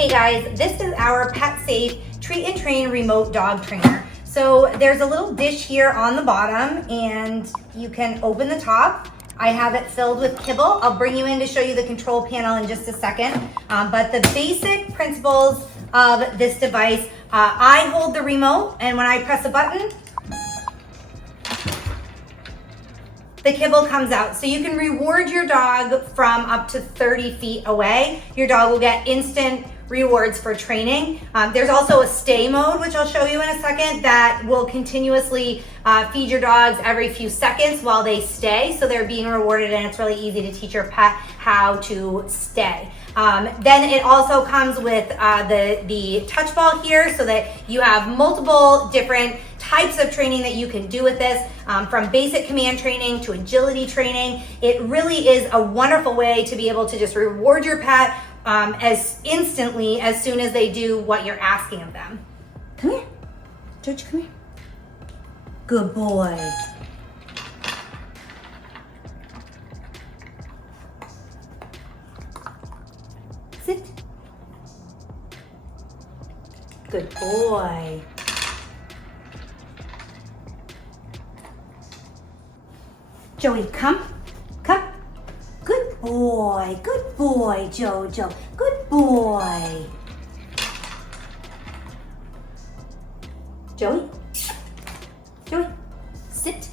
Hey guys, this is our PetSafe Treat and Train remote dog trainer. So there's a little dish here on the bottom and you can open the top. I have it filled with kibble. I'll bring you in to show you the control panel in just a second. But the basic principles of this device, I hold the remote and when I press a button, the kibble comes out. So you can reward your dog from up to 30 feet away. Your dog will get instant rewards for training. There's also a stay mode, which I'll show you in a second, that will continuously feed your dogs every few seconds while they stay. So they're being rewarded and it's really easy to teach your pet how to stay. Then it also comes with the touch ball here so that you have multiple different types of training that you can do with this, from basic command training to agility training. It really is a wonderful way to be able to just reward your pet as instantly as soon as they do what you're asking of them. Come here. George, come here. Good boy. Sit. Good boy. Joey, come. Come. Good boy. Good boy, Jojo. Good boy. Joey. Joey, sit.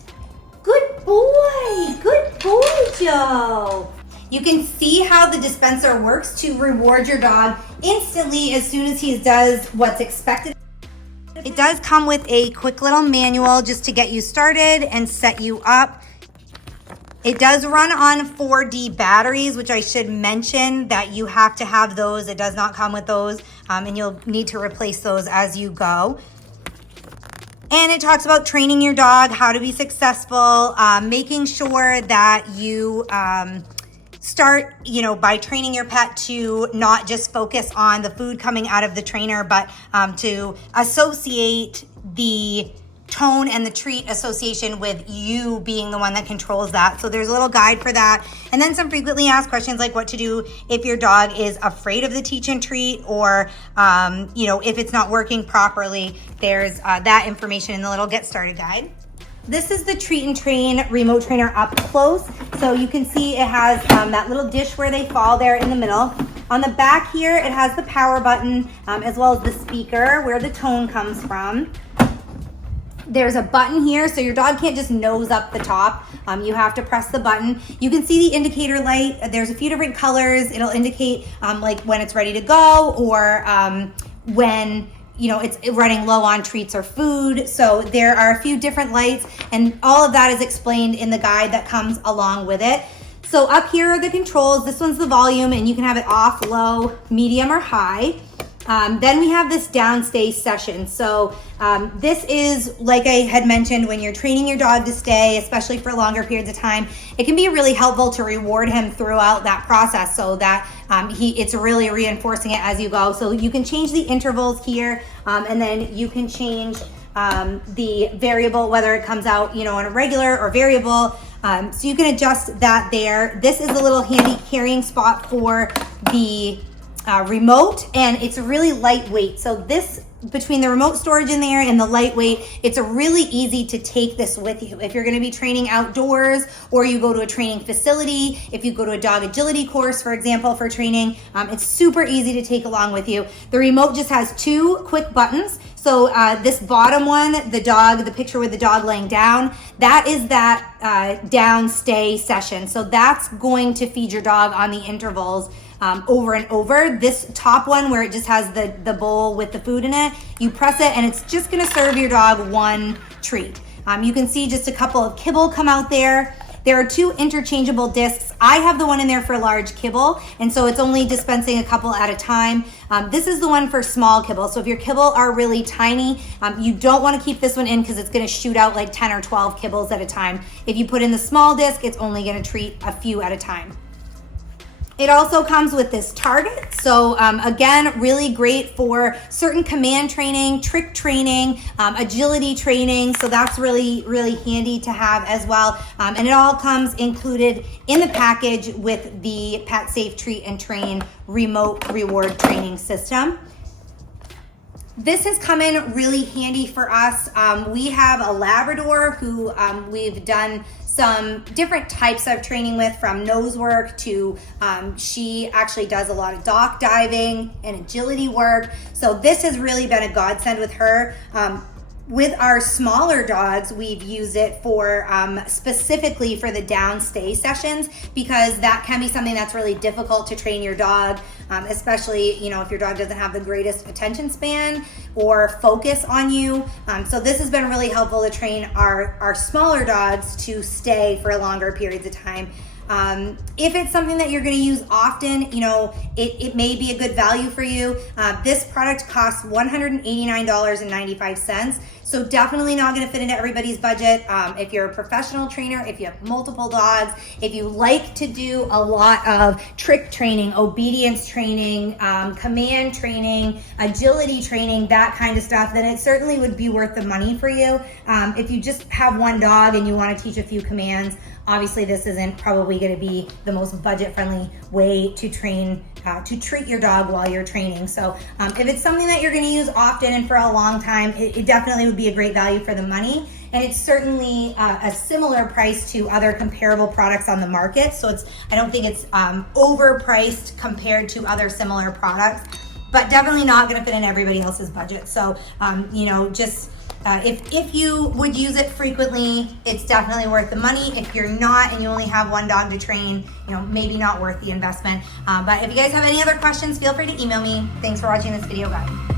Good boy. Good boy, Joe. You can see how the dispenser works to reward your dog instantly as soon as he does what's expected. It does come with a quick little manual just to get you started and set you up. It does run on 4D batteries, which I should mention that you have to have those. It does not come with those, and you'll need to replace those as you go. And it talks about training your dog, how to be successful, making sure that you start, by training your pet to not just focus on the food coming out of the trainer, but to associate the tone and the treat association with you being the one that controls that. So there's a little guide for that. And then some frequently asked questions like what to do if your dog is afraid of the teach and treat, or if it's not working properly. There's that information in the little get started guide. This is the Treat and Train remote trainer up close. So you can see it has that little dish where they fall there in the middle. On the back here, it has the power button as well as the speaker where the tone comes from. There's a button here, so your dog can't just nose up the top. You have to press the button. You can see the indicator light. There's a few different colors. It'll indicate like when it's ready to go, or when it's running low on treats or food. So there are a few different lights, and all of that is explained in the guide that comes along with it. So up here are the controls. This one's the volume, and you can have it off, low, medium, or high. Then we have this downstay session. So this is, like I had mentioned, when you're training your dog to stay, especially for longer periods of time, it can be really helpful to reward him throughout that process so that it's really reinforcing it as you go. So you can change the intervals here, and then you can change the variable, whether it comes out, on a regular or variable. So you can adjust that there. This is a little handy carrying spot for the remote, and it's really lightweight. So this, between the remote storage in there and the lightweight, it's really easy to take this with you. If you're going to be training outdoors, or you go to a training facility, if you go to a dog agility course, for example, for training, it's super easy to take along with you. The remote just has two quick buttons. So this bottom one, the picture with the dog laying down, that is that down stay session. So that's going to feed your dog on the intervals over and over. This top one, where it just has the bowl with the food in it, you press it and it's just gonna serve your dog one treat. You can see just a couple of kibble come out there. There are two interchangeable discs. I have the one in there for large kibble, and so it's only dispensing a couple at a time. This is the one for small kibble. So if your kibble are really tiny, you don't want to keep this one in because it's going to shoot out like 10 or 12 kibbles at a time. If you put in the small disc, it's only going to treat a few at a time. It also comes with this target. So again, really great for certain command training, trick training, agility training. So that's really, really handy to have as well. And it all comes included in the package with the PetSafe Treat and Train remote reward training system. This has come in really handy for us. We have a Labrador who we've done some different types of training with, from nose work to she actually does a lot of dock diving and agility work. So this has really been a godsend with her. With our smaller dogs, we've used it for specifically for the down stay sessions, because that can be something that's really difficult to train your dog, especially, you know, if your dog doesn't have the greatest attention span or focus on you. So this has been really helpful to train our smaller dogs to stay for longer periods of time. If it's something that you're going to use often, you know, it may be a good value for you. This product costs $189.95. So definitely not going to fit into everybody's budget. If you're a professional trainer, if you have multiple dogs, if you like to do a lot of trick training, obedience training, command training, agility training, that kind of stuff, then it certainly would be worth the money for you. If you just have one dog and you want to teach a few commands, obviously this isn't probably going to be the most budget-friendly way to train, to treat your dog while you're training. So if it's something that you're going to use often and for a long time, it definitely would be a great value for the money. And it's certainly a similar price to other comparable products on the market. So I don't think it's overpriced compared to other similar products, but definitely not going to fit in everybody else's budget. So, you know, just if you would use it frequently, it's definitely worth the money. If you're not and you only have one dog to train, you know, maybe not worth the investment. But if you guys have any other questions, feel free to email me. Thanks for watching this video, guys.